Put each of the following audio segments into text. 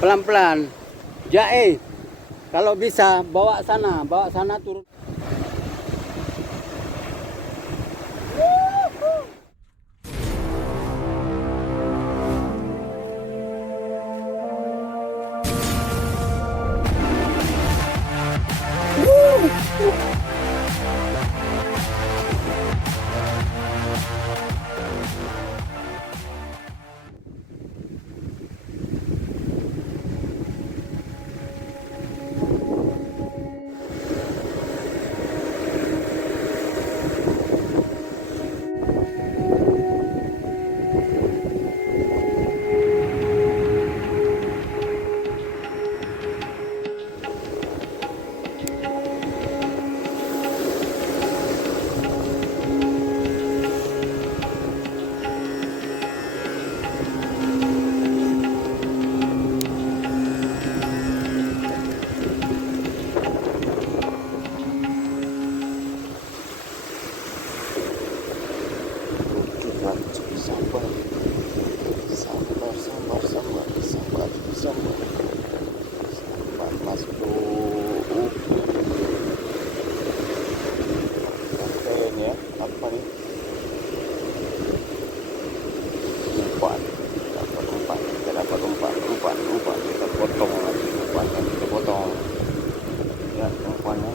Pelan-pelan. Jae, kalau bisa bawa sana turun. Sabar Mas Bro. Kayaknya apa nih? Umpan. Dapat umpan. Kita dapat umpan. Kita potong lagi umpannya. Kita potong. Ya, umpannya.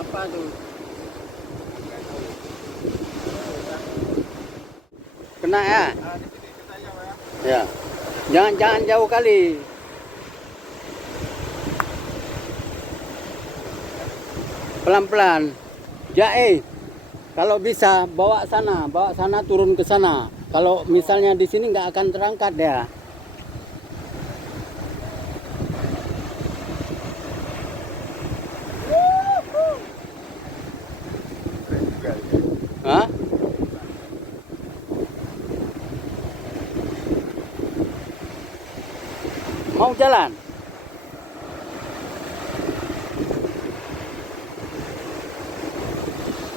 Apa tuh? Kena ya? Ya. Jangan jauh kali. Pelan-pelan. Jae, kalau bisa bawa sana turun ke sana. Kalau misalnya di sini nggak akan terangkat ya. Hah? Mau jalan?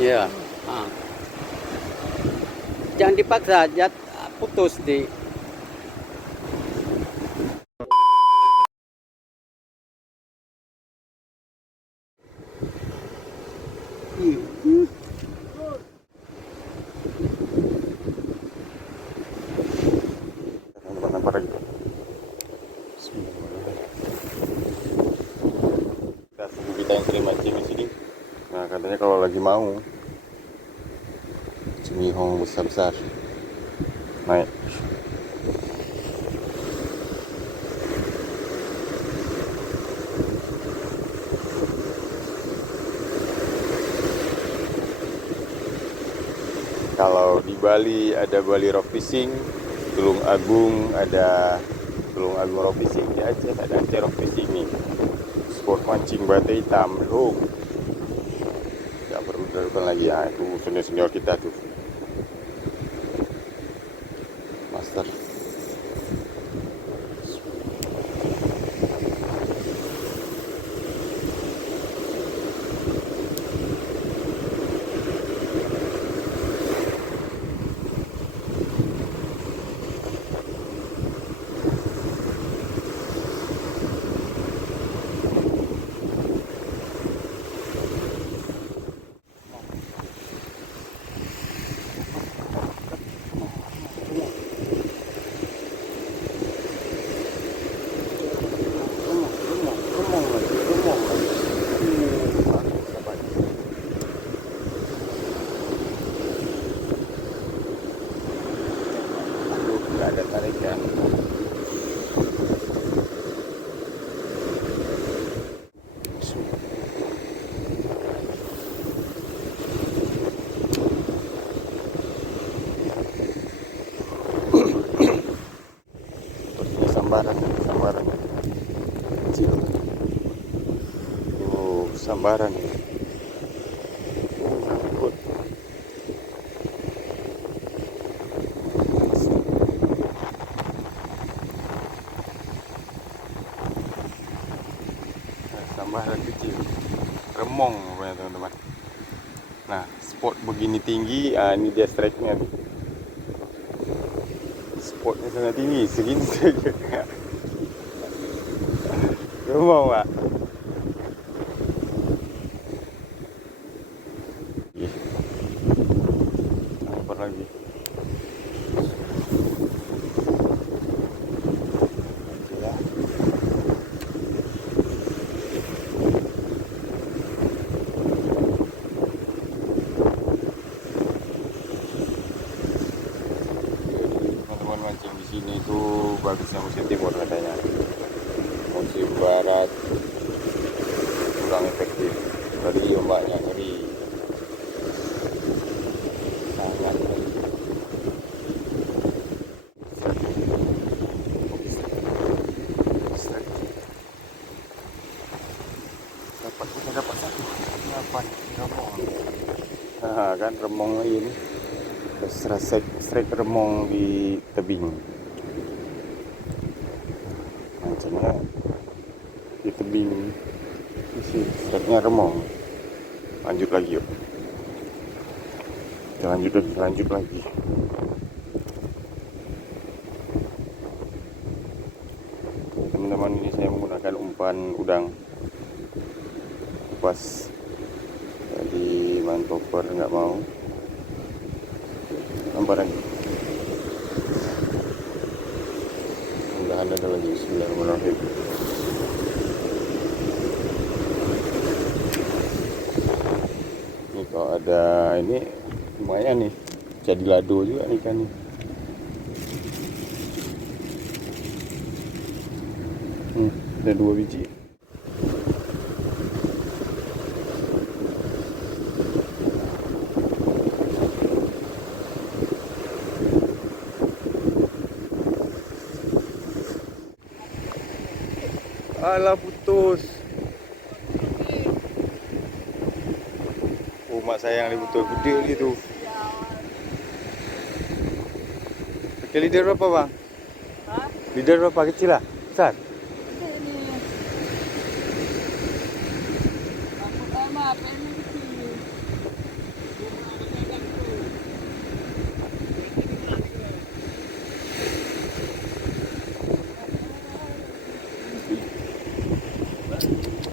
Iya. Ah. Jangan dipaksa, putus di. Kita yang sering mancing di sini. Nah, katanya kalau lagi mau cemihong besar-besar naik. Kalau di Bali ada Bali Rock Fishing, Tulung Agung ada Tulung Agung Rock Fishing, di Aceh ada Aceh Rock Fishing nih. Sport mancing bata hitam, loh. Gak perlu diragukan lagi ya, itu senior kita tuh. Master. kecil. Oh, sambaran ya. Ikut. Sambaran kecil. Remong pokoknya teman-teman. Nah, spot begini tinggi, ini dia strike-nya nih. Spotnya sangat tinggi, segini saja. Remong, Pak. Apa lagi? Ya. Teman-teman mancing di sini itu bagusnya musim timur katanya. Musim barat kurang efektif. Tadi ombaknya ngeri. Sangat ngeri. Kita dapat satu. Apa? Remong. Nah, kan remong ini. Strike remong di tebing. Mancingnya di tebing. Isi strike-nya remong. Lanjut lagi yuk. Kita lanjut lagi. Teman-teman, ini saya menggunakan umpan udang. Pas tadi mantoper nggak mau. Umpan lagi. Mudah-mudahan ada lagi. Bismillahirrahmanirrahim. Ini kalau ada ini lumayan nih, jadi lado juga ikan nih. Ada 2 biji. Alah, putus. Oh, mak sayang ni betul gede gitu. Pakai leader berapa, Bang? Leader berapa, kecil lah? Besar?